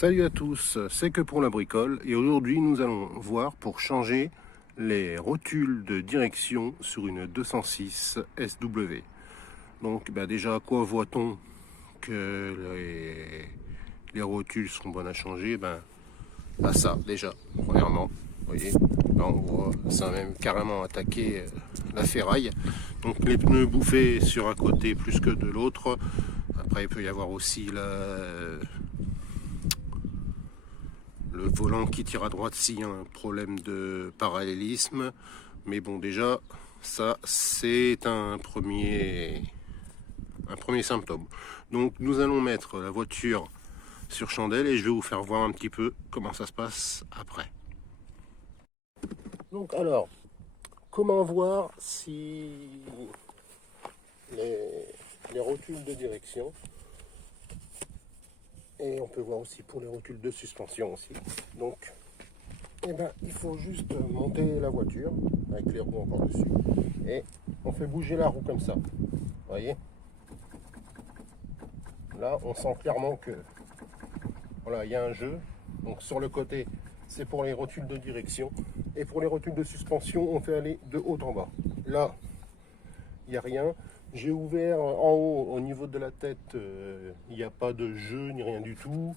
Salut à tous, c'est que pour la bricole et aujourd'hui nous allons voir pour changer les rotules de direction sur une 206 SW. Donc déjà à quoi voit-on que les rotules sont bonnes à changer? À ça déjà, premièrement. Vous voyez, là on voit ça a même carrément attaqué la ferraille. Donc les pneus bouffés sur un côté plus que de l'autre. Après il peut y avoir aussi le volant qui tire à droite s'il y a un problème de parallélisme. Mais bon, déjà, ça, c'est un premier symptôme. Donc, nous allons mettre la voiture sur chandelle et je vais vous faire voir un petit peu comment ça se passe après. Donc, alors, comment voir si les rotules de direction, et on peut voir aussi pour les rotules de suspension aussi. Donc, il faut juste monter la voiture avec les roues encore dessus et on fait bouger la roue comme ça. Vous voyez, là on sent clairement que voilà, il y a un jeu. Donc sur le côté c'est pour les rotules de direction et pour les rotules de suspension on fait aller de haut en bas. Là il n'y a rien. J'ai ouvert en haut au niveau de la tête, il n'y a pas de jeu ni rien du tout.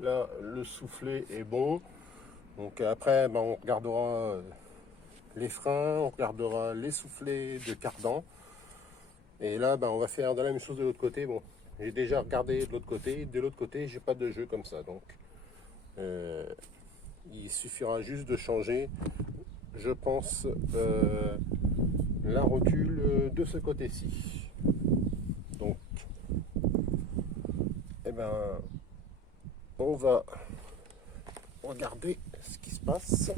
Là le soufflet est bon. Donc après, on regardera les freins, on regardera les soufflets de cardan. Et là, on va faire de la même chose de l'autre côté. Bon, j'ai déjà regardé de l'autre côté. De l'autre côté, j'ai pas de jeu comme ça. Donc, il suffira juste de changer, je pense, la rotule de ce côté-ci. Donc, on va regarder ce qui se passe.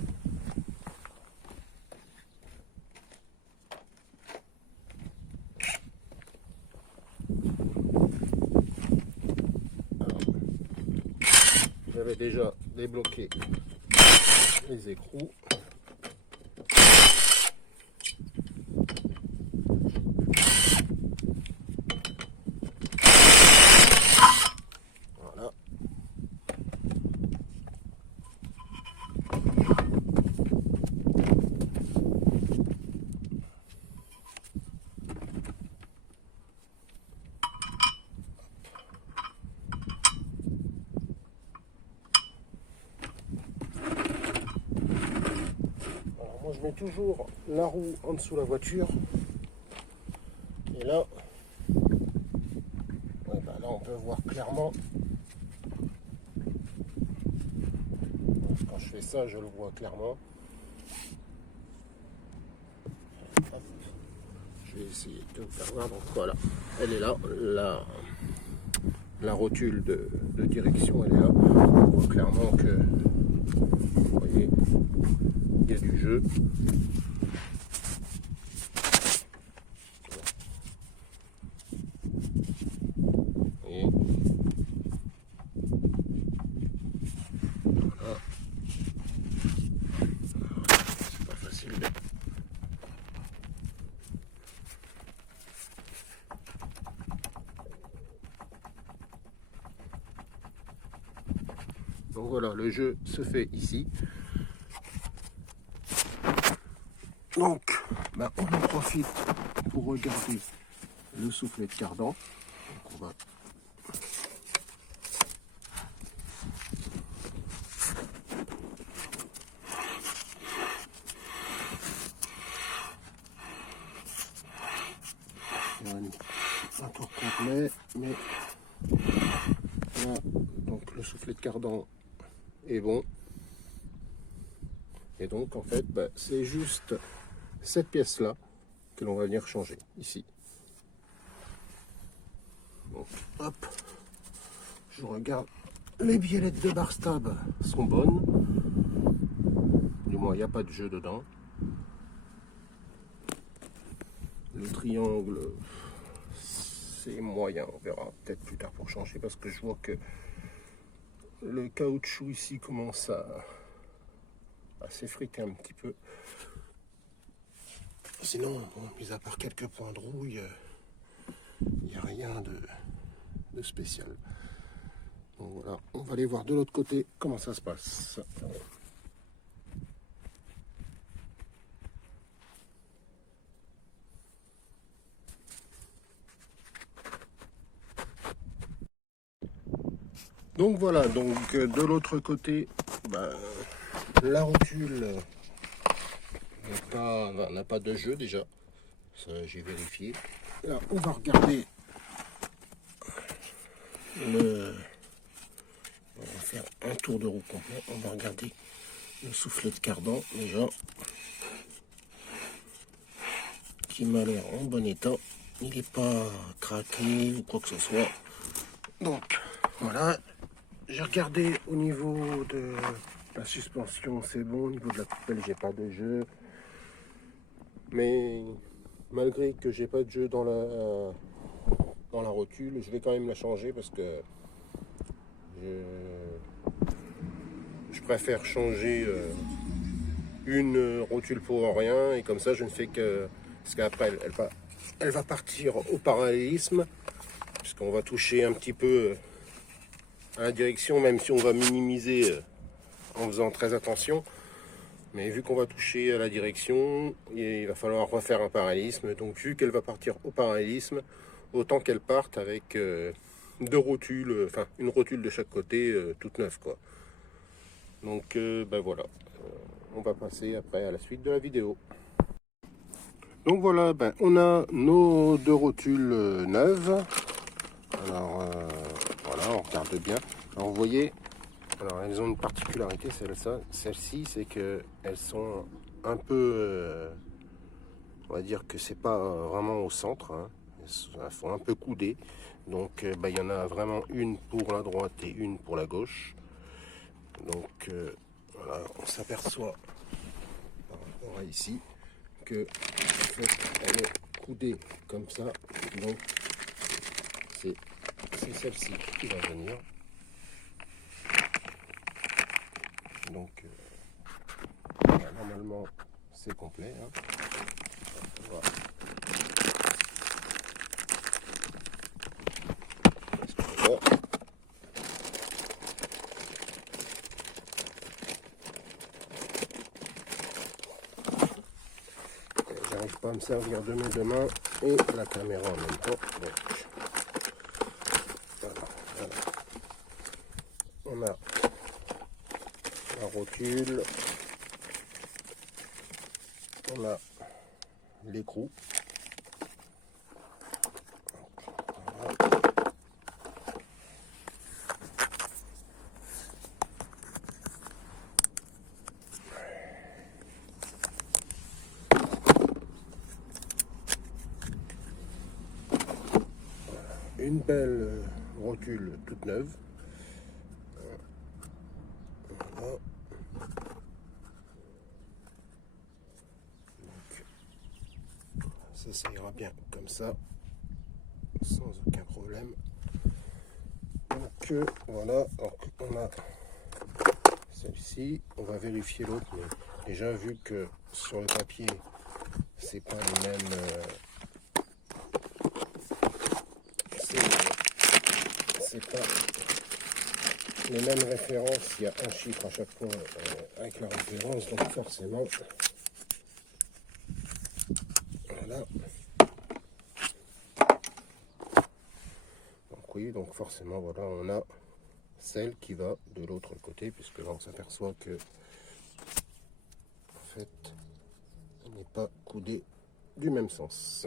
J'avais déjà débloqué les écrous. Voilà. Moi je mets toujours la roue en dessous de la voiture et là, là on peut voir clairement, quand je fais ça je le vois clairement. Hop. Je vais essayer de vous faire voir. Donc voilà, elle est là, la rotule de direction elle est là. On voit clairement que, vous voyez, il y a du jeu. Et voilà. C'est pas facile. Donc voilà, le jeu se fait ici. Donc, on en profite pour regarder le soufflet de cardan. Donc on va faire un tour complet, mais là, donc le soufflet de cardan est bon. Et donc en fait, c'est juste cette pièce là que l'on va venir changer ici. Donc hop, je regarde, les biellettes de Barstab sont bonnes, du moins il n'y a pas de jeu dedans. Le triangle c'est moyen, on verra peut-être plus tard pour changer parce que je vois que le caoutchouc ici commence à s'effriter un petit peu. Sinon, mis à part quelques points de rouille, il n'y a rien de spécial. Donc voilà, on va aller voir de l'autre côté comment ça se passe. Donc voilà, donc de l'autre côté, la rotule n'a pas de jeu déjà. Ça, j'ai vérifié. Là, on va regarder on va faire un tour de roue complet. On va regarder le soufflet de cardan déjà, qui m'a l'air en bon état. Il n'est pas craqué ou quoi que ce soit. Donc voilà, j'ai regardé au niveau de la suspension, c'est bon. Au niveau de la coupelle, j'ai pas de jeu. Mais malgré que j'ai pas de jeu dans la rotule, je vais quand même la changer parce que je préfère changer une rotule pour rien, et comme ça je ne fais que... Parce qu'après elle va partir au parallélisme, puisqu'on va toucher un petit peu à la direction, même si on va minimiser en faisant très attention. Mais vu qu'on va toucher à la direction, il va falloir refaire un parallélisme. Donc vu qu'elle va partir au parallélisme, autant qu'elle parte avec deux rotules, enfin une rotule de chaque côté, toute neuve quoi. Donc voilà, on va passer après à la suite de la vidéo. Donc voilà, on a nos deux rotules neuves. Alors voilà, on regarde bien. Alors vous voyez, alors elles ont une particularité, celle-ci, c'est que elles sont un peu, on va dire que c'est pas vraiment au centre, hein. Elles sont un peu coudées. Donc il y en a vraiment une pour la droite et une pour la gauche. Donc voilà, on s'aperçoit par rapport à ici que en fait, elle est coudée comme ça. Donc c'est celle-ci qui va venir. Donc normalement c'est complet, hein. Voilà. J'arrive pas à me servir de mes deux mains et la caméra en même temps. Donc, voilà. On a la rotule, on a l'écrou. Une belle rotule toute neuve. Voilà. Donc, ça ira bien comme ça, sans aucun problème. Donc voilà, donc on a celle-ci, on va vérifier l'autre, mais déjà vu que sur le papier c'est pas les mêmes c'est pas les mêmes références, il y a un chiffre à chaque fois avec la référence, donc forcément voilà. Donc oui, donc forcément voilà, on a celle qui va de l'autre côté, puisque là on s'aperçoit que en fait elle n'est pas coudée du même sens.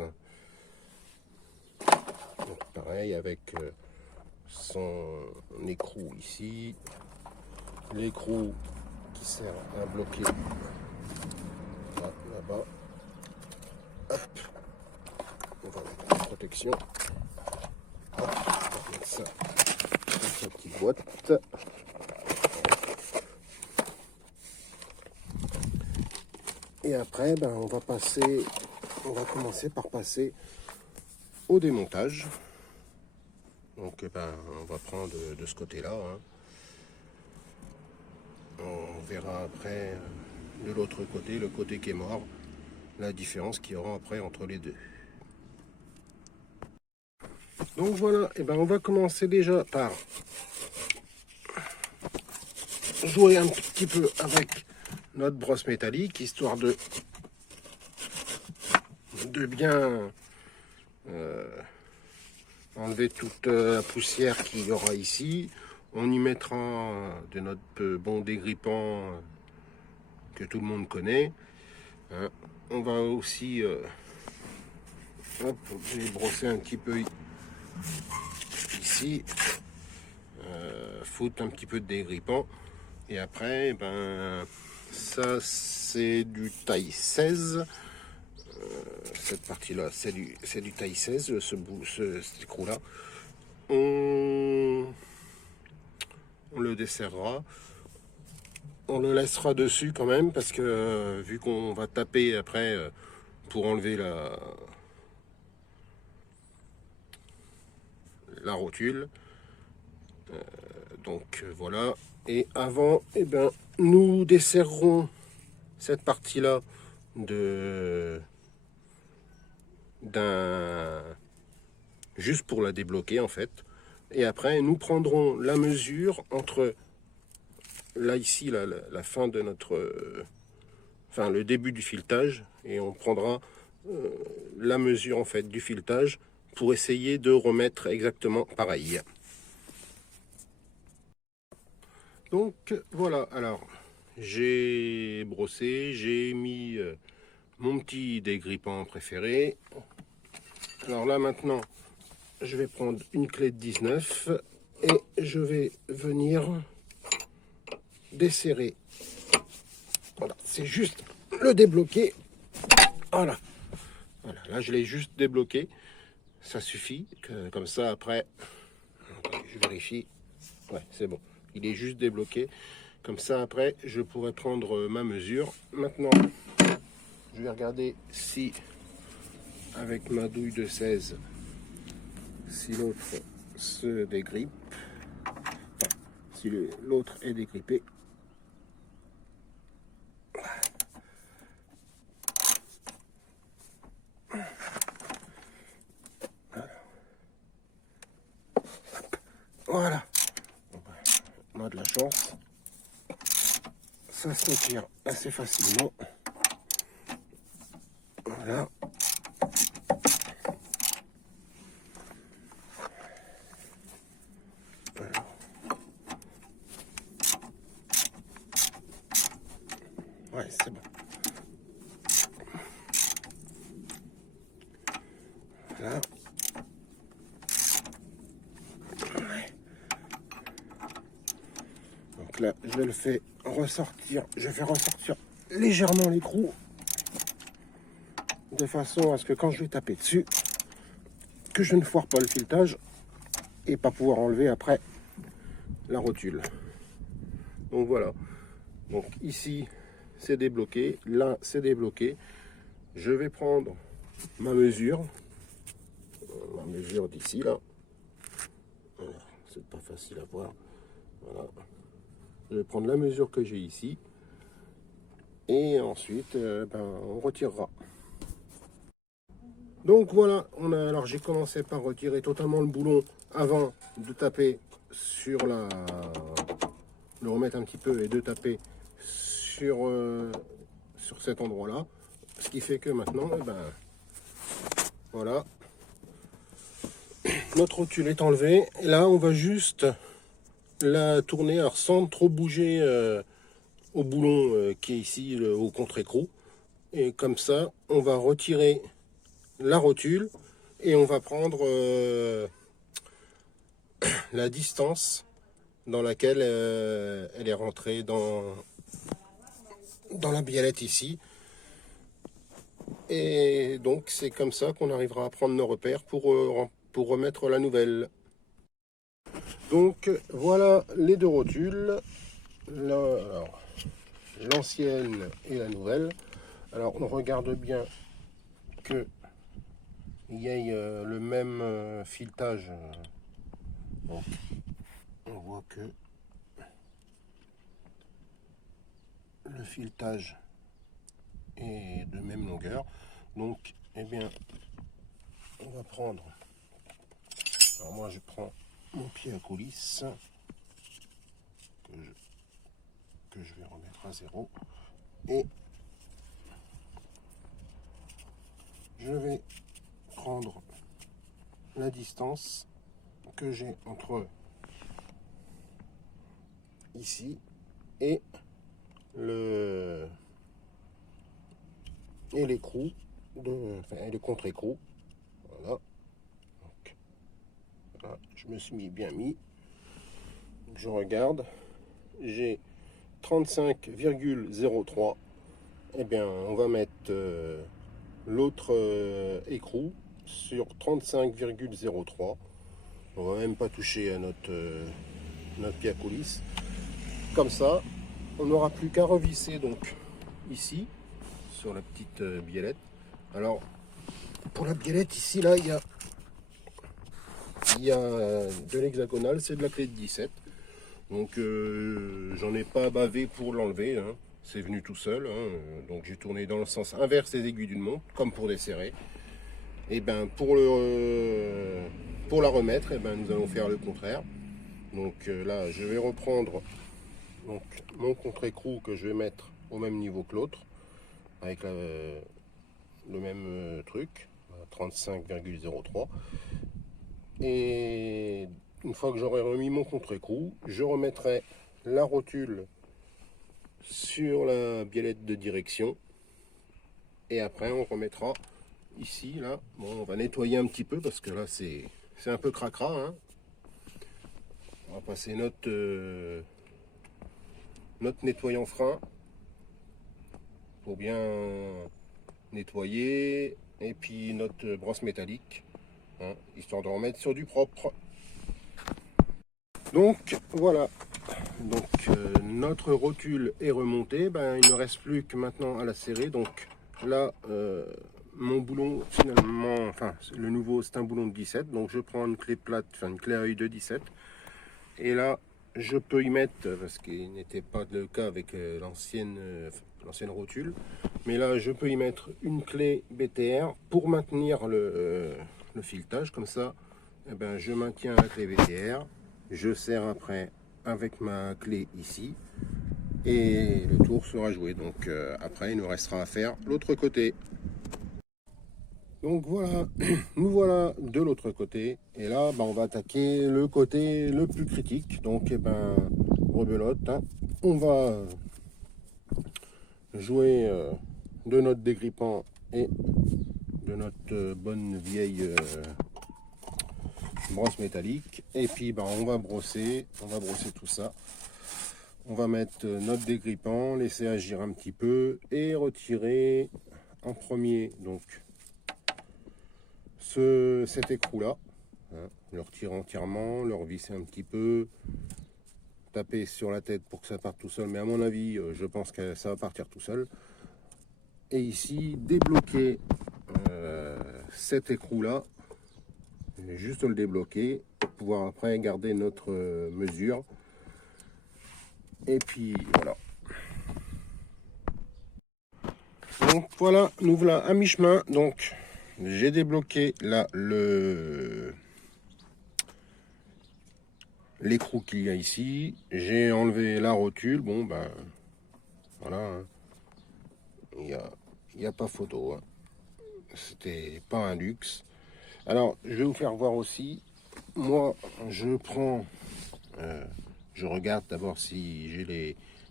Donc pareil avec son écrou ici, l'écrou qui sert à bloquer là-bas. Hop, on va mettre la protection. Hop, on va mettre ça dans sa petite boîte. Et après, on va commencer par passer au démontage. Donc on va prendre de ce côté-là, hein. On verra après de l'autre côté, le côté qui est mort, la différence qu'il y aura après entre les deux. Donc voilà, on va commencer déjà par jouer un petit peu avec notre brosse métallique, histoire de bien enlever toute la poussière qu'il y aura ici. On y mettra de notre bon dégrippant que tout le monde connaît. Hein. On va aussi hop, je vais brosser un petit peu ici, foutre un petit peu de dégrippant, et après ben ça c'est du taille 16. Cette partie là c'est du taille 16, cet écrou là on le desserrera, on le laissera dessus quand même, parce que vu qu'on va taper après pour enlever la rotule, donc voilà. Et avant, eh ben, nous desserrerons cette partie là juste pour la débloquer en fait. Et après nous prendrons la mesure entre là ici la fin de notre enfin le début du filetage, et on prendra la mesure en fait du filetage pour essayer de remettre exactement pareil. Donc voilà, alors j'ai brossé, j'ai mis mon petit dégrippant préféré. Alors là maintenant, je vais prendre une clé de 19 et je vais venir desserrer. Voilà, c'est juste le débloquer. Voilà. Voilà, là je l'ai juste débloqué. Ça suffit, comme ça après, je vérifie. Ouais, c'est bon. Il est juste débloqué. Comme ça après, je pourrais prendre ma mesure. Maintenant, je vais regarder si, avec ma douille de 16, si l'autre se dégrippe. Enfin, si l'autre est dégrippé. Voilà. On a de la chance. Ça se retire assez facilement. Voilà. Alors. Ouais, c'est bon. Voilà. Donc là, je le fais ressortir. Je fais ressortir légèrement l'écrou, de façon à ce que quand je vais taper dessus, que je ne foire pas le filetage et pas pouvoir enlever après la rotule. Donc voilà. Donc ici, c'est débloqué. Là, c'est débloqué. Je vais prendre ma mesure d'ici là. C'est pas facile à voir. Voilà. Je vais prendre la mesure que j'ai ici et ensuite on retirera. Donc voilà, alors j'ai commencé par retirer totalement le boulon avant de taper sur le remettre un petit peu et de taper sur cet endroit là, ce qui fait que maintenant voilà, notre rotule est enlevée, et là on va juste la tourner, alors sans trop bouger au boulon qui est ici au contre-écrou, et comme ça on va retirer la rotule et on va prendre la distance dans laquelle elle est rentrée dans la biellette ici, et donc c'est comme ça qu'on arrivera à prendre nos repères pour remettre la nouvelle. Donc voilà les deux rotules, l'ancienne et la nouvelle. Alors on regarde bien que il y ait le même filetage. Donc, on voit que le filetage est de même longueur. Donc, eh bien, on va prendre. Alors moi, je prends mon pied à coulisse que que je vais remettre à 0. Et je vais prendre la distance que j'ai entre ici et l'écrou, enfin le contre-écrou. Voilà. Donc, là, je me suis bien mis. Donc, je regarde. J'ai 35,03. Eh bien, on va mettre l'autre écrou sur 35,03. On va même pas toucher à notre pied à coulisse. Comme ça, on n'aura plus qu'à revisser donc ici sur la petite biellette. Alors pour la biellette ici là, il y a de l'hexagonal, c'est de la clé de 17. Donc j'en ai pas bavé pour l'enlever, hein. C'est venu tout seul, hein. Donc j'ai tourné dans le sens inverse des aiguilles d'une montre, comme pour desserrer. Et ben pour la remettre, et ben nous allons faire le contraire. Donc là je vais reprendre donc mon contre-écrou que je vais mettre au même niveau que l'autre, avec le même truc, 35,03. Et une fois que j'aurai remis mon contre-écrou, je remettrai la rotule sur la biellette de direction. Et après on remettra ici, là, bon, on va nettoyer un petit peu parce que là c'est un peu cracra, hein. On va passer notre nettoyant frein pour bien nettoyer, et puis notre brosse métallique, hein, histoire de remettre sur du propre. Donc voilà, donc notre rotule est remontée, ben, il ne reste plus que maintenant à la serrer. Donc là mon boulon finalement, enfin le nouveau c'est un boulon de 17, donc je prends une clé plate, enfin une clé à œil de 17, et là je peux y mettre, parce qu'il n'était pas le cas avec l'ancienne rotule, mais là je peux y mettre une clé BTR pour maintenir le filetage. Comme ça, eh ben, je maintiens la clé BTR, je serre après avec ma clé ici, et le tour sera joué. Donc après il nous restera à faire l'autre côté. Donc voilà, nous voilà de l'autre côté, et là on va attaquer le côté le plus critique. Donc rebelote, hein. On va jouer de notre dégrippant et de notre bonne vieille brosse métallique, et puis on va brosser tout ça. On va mettre notre dégrippant, laisser agir un petit peu et retirer en premier donc cet écrou là, hein, le retirer entièrement, le revisser un petit peu, taper sur la tête pour que ça parte tout seul, mais à mon avis je pense que ça va partir tout seul. Et ici débloquer cet écrou là, juste le débloquer pour pouvoir après garder notre mesure. Et puis voilà. Donc voilà, nous voilà à mi-chemin. Donc j'ai débloqué là l'écrou qu'il y a ici. J'ai enlevé la rotule. Bon ben voilà, hein. Il n'y a pas photo, hein. C'était pas un luxe. Alors je vais vous faire voir aussi. Moi je prends, je regarde d'abord si j'ai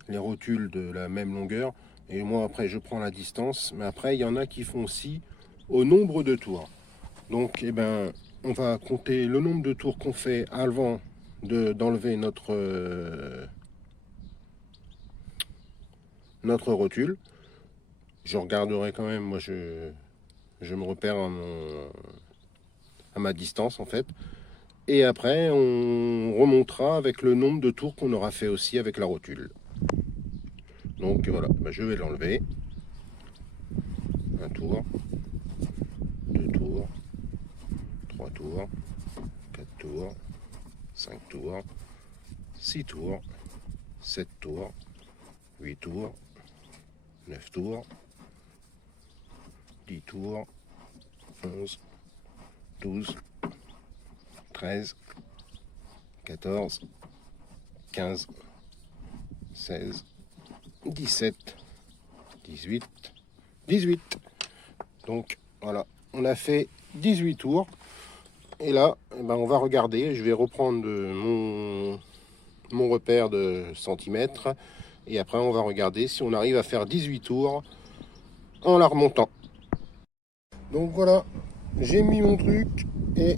les rotules de la même longueur. Et moi après je prends la distance. Mais après il y en a qui font aussi au nombre de tours. Donc eh ben, on va compter le nombre de tours qu'on fait avant d'enlever notre rotule. Je regarderai quand même, moi je me repère à ma distance en fait. Et après on remontera avec le nombre de tours qu'on aura fait aussi avec la rotule. Donc voilà, ben, je vais l'enlever. Un tour, 2 tours, 3 tours, 4 tours, 5 tours, 6 tours, 7 tours, 8 tours, 9 tours, 10 tours, 11, 12, 13, 14, 15, 16, 17, 18, 18. Donc voilà, on a fait 18 tours. Et là, on va regarder. Je vais reprendre mon repère de centimètres. Et après, on va regarder si on arrive à faire 18 tours en la remontant. Donc voilà, j'ai mis mon truc et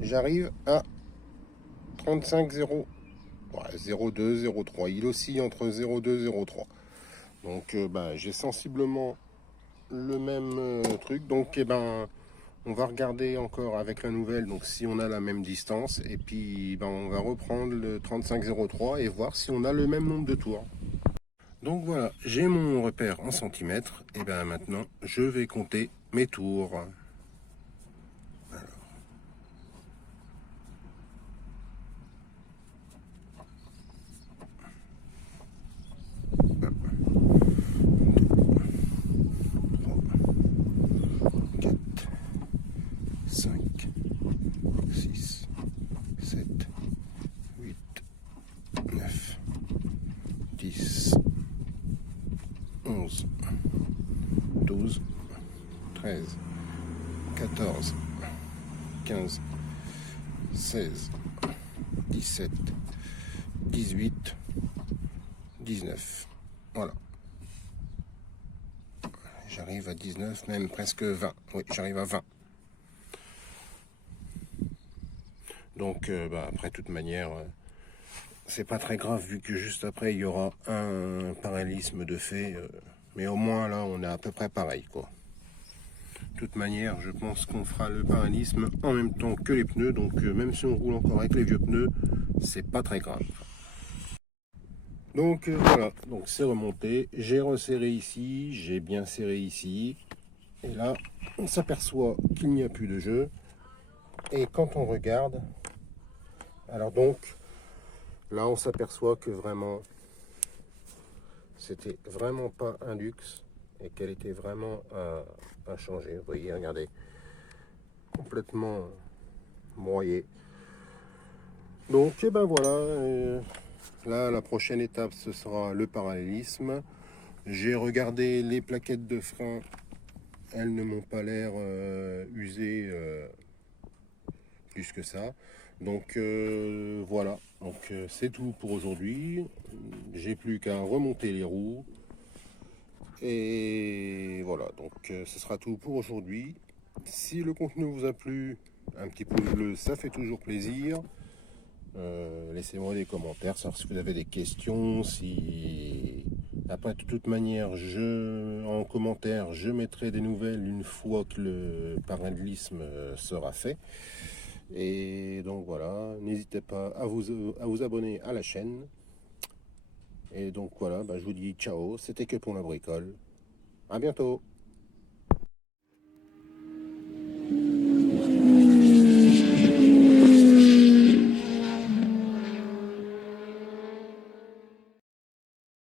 j'arrive à 35,0. 0,2, 0,3. Il oscille entre 0,2 et 0,3. Donc j'ai sensiblement le même truc. Donc on va regarder encore avec la nouvelle, donc si on a la même distance. Et puis on va reprendre le 35,03 et voir si on a le même nombre de tours. Donc voilà, j'ai mon repère en centimètres. Et maintenant, je vais compter mes tours. Alors. 5, 6, 7, 8, 9, 10, 11, 12, 13, 14, 15, 16, 17, 18, 19. Voilà. J'arrive à 19, même presque 20. Oui, j'arrive à 20. Donc, après, de toute manière, c'est pas très grave vu que juste après, il y aura un parallélisme de fait. Mais au moins, là, on est à peu près pareil, quoi. De toute manière, je pense qu'on fera le parallélisme en même temps que les pneus. Donc, même si on roule encore avec les vieux pneus, c'est pas très grave. Donc, voilà. Donc, c'est remonté. J'ai resserré ici. J'ai bien serré ici. Et là, on s'aperçoit qu'il n'y a plus de jeu. Et quand on regarde, alors donc, là on s'aperçoit que vraiment, c'était vraiment pas un luxe et qu'elle était vraiment à changer. Vous voyez, regardez, complètement broyée. Donc, et voilà, là la prochaine étape, ce sera le parallélisme. J'ai regardé les plaquettes de frein, elles ne m'ont pas l'air usées plus que ça. Donc voilà, donc c'est tout pour aujourd'hui. J'ai plus qu'à remonter les roues. Et voilà, donc ce sera tout pour aujourd'hui. Si le contenu vous a plu, un petit pouce bleu, ça fait toujours plaisir. Laissez-moi des commentaires, savoir si vous avez des questions. Si après, de toute manière, en commentaire, je mettrai des nouvelles une fois que le parallélisme sera fait. Et donc voilà, n'hésitez pas à vous abonner à la chaîne. Et donc voilà, je vous dis ciao, c'était que pour la bricole. À bientôt.